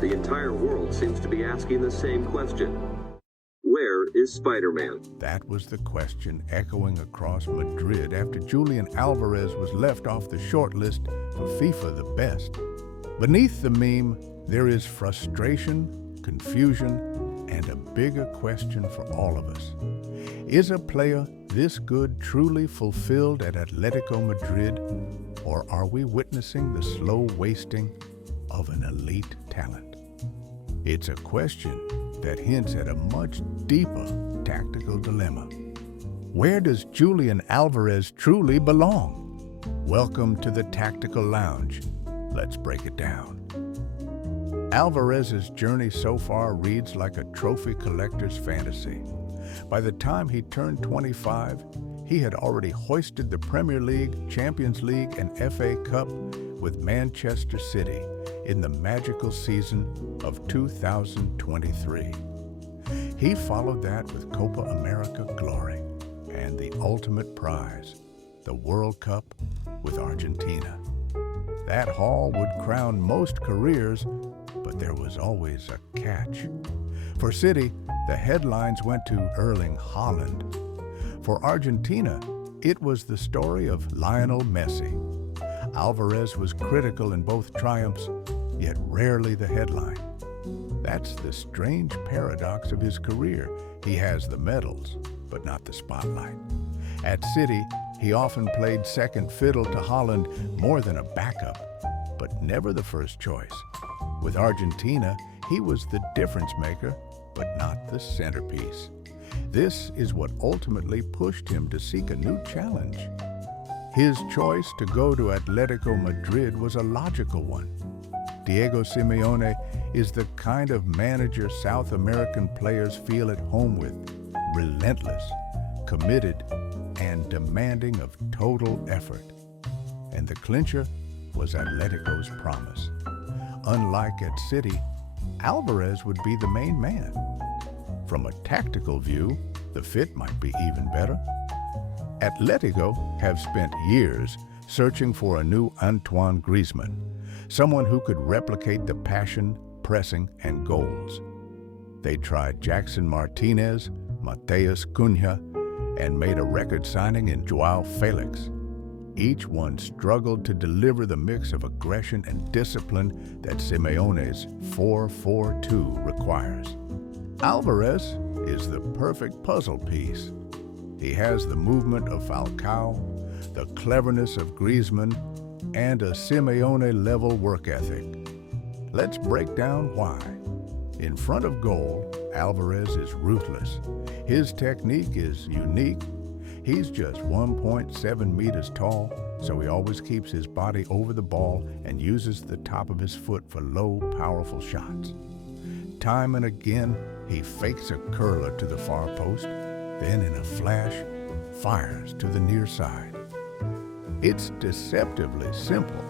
The entire world seems to be asking the same question. Where is Spider-Man? That was the question echoing across Madrid after Julian Alvarez was left off the shortlist for FIFA the Best. Beneath the meme, there is frustration, confusion, and a bigger question for all of us. Is a player this good truly fulfilled at Atletico Madrid, or are we witnessing the slow wasting of an elite talent? It's a question that hints at a much deeper tactical dilemma. Where does Julian Alvarez truly belong? Welcome to the Tactical Lounge. Let's break it down. Alvarez's journey so far reads like a trophy collector's fantasy. By the time he turned 25, he had already hoisted the Premier League, Champions League, and FA Cup with Manchester City in the magical season of 2023. He followed that with Copa America glory and the ultimate prize, the World Cup with Argentina. That haul would crown most careers, but there was always a catch. For City, the headlines went to Erling Haaland. For Argentina, it was the story of Lionel Messi. Alvarez was critical in both triumphs, yet rarely the headline. That's the strange paradox of his career. He has the medals, but not the spotlight. At City, he often played second fiddle to Haaland more than a backup, but never the first choice. With Argentina, he was the difference maker, but not the centerpiece. This is what ultimately pushed him to seek a new challenge. His choice to go to Atletico Madrid was a logical one. Diego Simeone is the kind of manager South American players feel at home with, relentless, committed, and demanding of total effort. And the clincher was Atletico's promise. Unlike at City, Alvarez would be the main man. From a tactical view, the fit might be even better. Atletico have spent years searching for a new Antoine Griezmann, someone who could replicate the passion, pressing, and goals. They tried Jackson Martinez, Mateus Cunha, and made a record signing in Joao Felix. Each one struggled to deliver the mix of aggression and discipline that Simeone's 4-4-2 requires. Alvarez is the perfect puzzle piece. He has the movement of Falcao, the cleverness of Griezmann, and a Simeone-level work ethic. Let's break down why. In front of goal, Alvarez is ruthless. His technique is unique. He's just 1.7 meters tall, so he always keeps his body over the ball and uses the top of his foot for low, powerful shots. Time and again, he fakes a curler to the far post, then in a flash, fires to the near side. It's deceptively simple,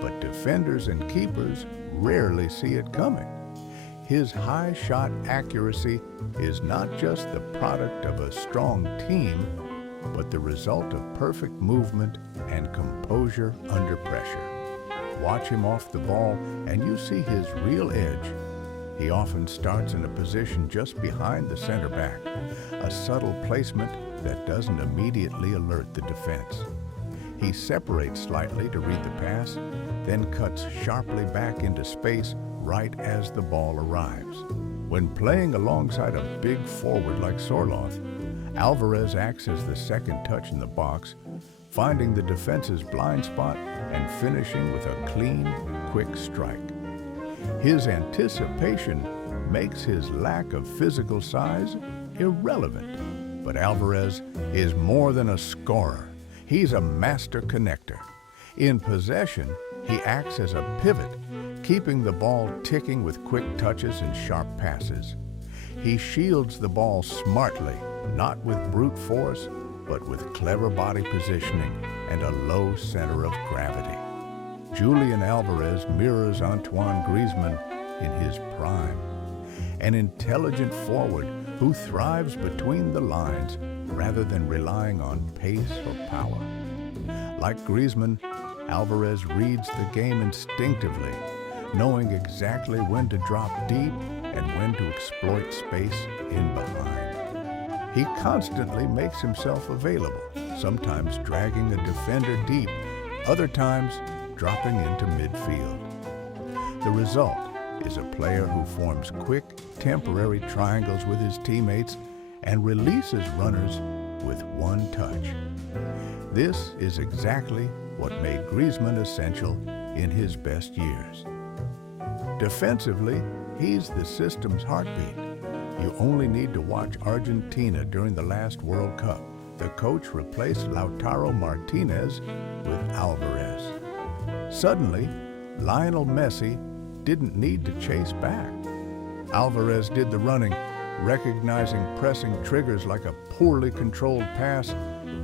but defenders and keepers rarely see it coming. His high shot accuracy is not just the product of a strong team, but the result of perfect movement and composure under pressure. Watch him off the ball and you see his real edge. He often starts in a position just behind the center back, a subtle placement that doesn't immediately alert the defense. He separates slightly to read the pass, then cuts sharply back into space right as the ball arrives. When playing alongside a big forward like Sorloth, Alvarez acts as the second touch in the box, finding the defense's blind spot and finishing with a clean, quick strike. His anticipation makes his lack of physical size irrelevant. But Alvarez is more than a scorer. He's a master connector. In possession, he acts as a pivot, keeping the ball ticking with quick touches and sharp passes. He shields the ball smartly, not with brute force, but with clever body positioning and a low center of gravity. Julian Alvarez mirrors Antoine Griezmann in his prime, an intelligent forward who thrives between the lines rather than relying on pace or power. Like Griezmann, Alvarez reads the game instinctively, knowing exactly when to drop deep and when to exploit space in behind. He constantly makes himself available, sometimes dragging a defender deep, other times dropping into midfield. The result is a player who forms quick, temporary triangles with his teammates and releases runners with one touch. This is exactly what made Griezmann essential in his best years. Defensively, he's the system's heartbeat. You only need to watch Argentina during the last World Cup. The coach replaced Lautaro Martinez with Alvarez. Suddenly, Lionel Messi didn't need to chase back. Alvarez did the running, recognizing pressing triggers like a poorly controlled pass,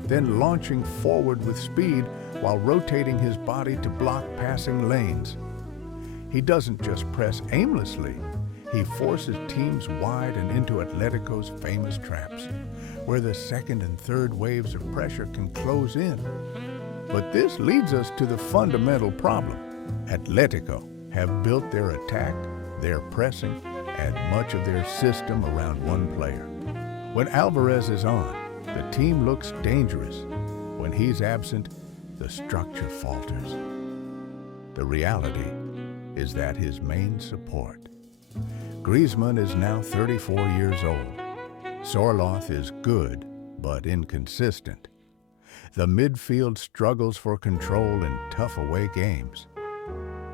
then launching forward with speed while rotating his body to block passing lanes. He doesn't just press aimlessly, he forces teams wide and into Atletico's famous traps, where the second and third waves of pressure can close in. But this leads us to the fundamental problem. Atletico have built their attack, their pressing, and much of their system around one player. When Alvarez is on, the team looks dangerous. When he's absent, the structure falters. The reality is that his main support. Griezmann is now 34 years old. Sorloth is good, but inconsistent. The midfield struggles for control in tough away games.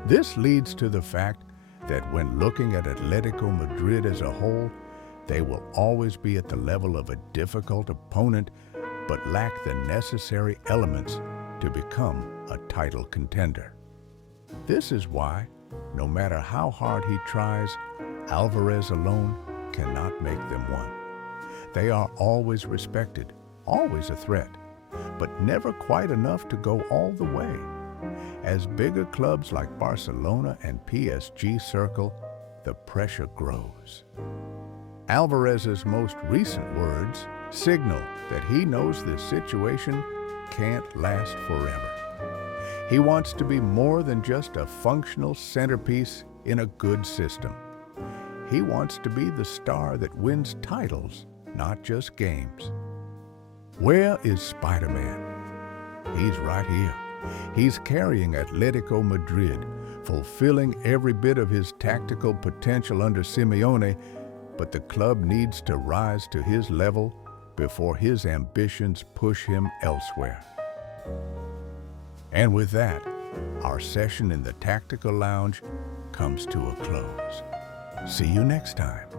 This leads to the fact that when looking at Atletico Madrid as a whole, they will always be at the level of a difficult opponent, but lack the necessary elements to become a title contender. This is why, no matter how hard he tries, Alvarez alone cannot make them one. They are always respected, always a threat, but never quite enough to go all the way. As bigger clubs like Barcelona and PSG circle, the pressure grows. Alvarez's most recent words signal that he knows the situation can't last forever. He wants to be more than just a functional centerpiece in a good system. He wants to be the star that wins titles, not just games. Where is Spider-Man? He's right here. He's carrying Atletico Madrid, fulfilling every bit of his tactical potential under Simeone, but the club needs to rise to his level before his ambitions push him elsewhere. And with that, our session in the Tactical Lounge comes to a close. See you next time.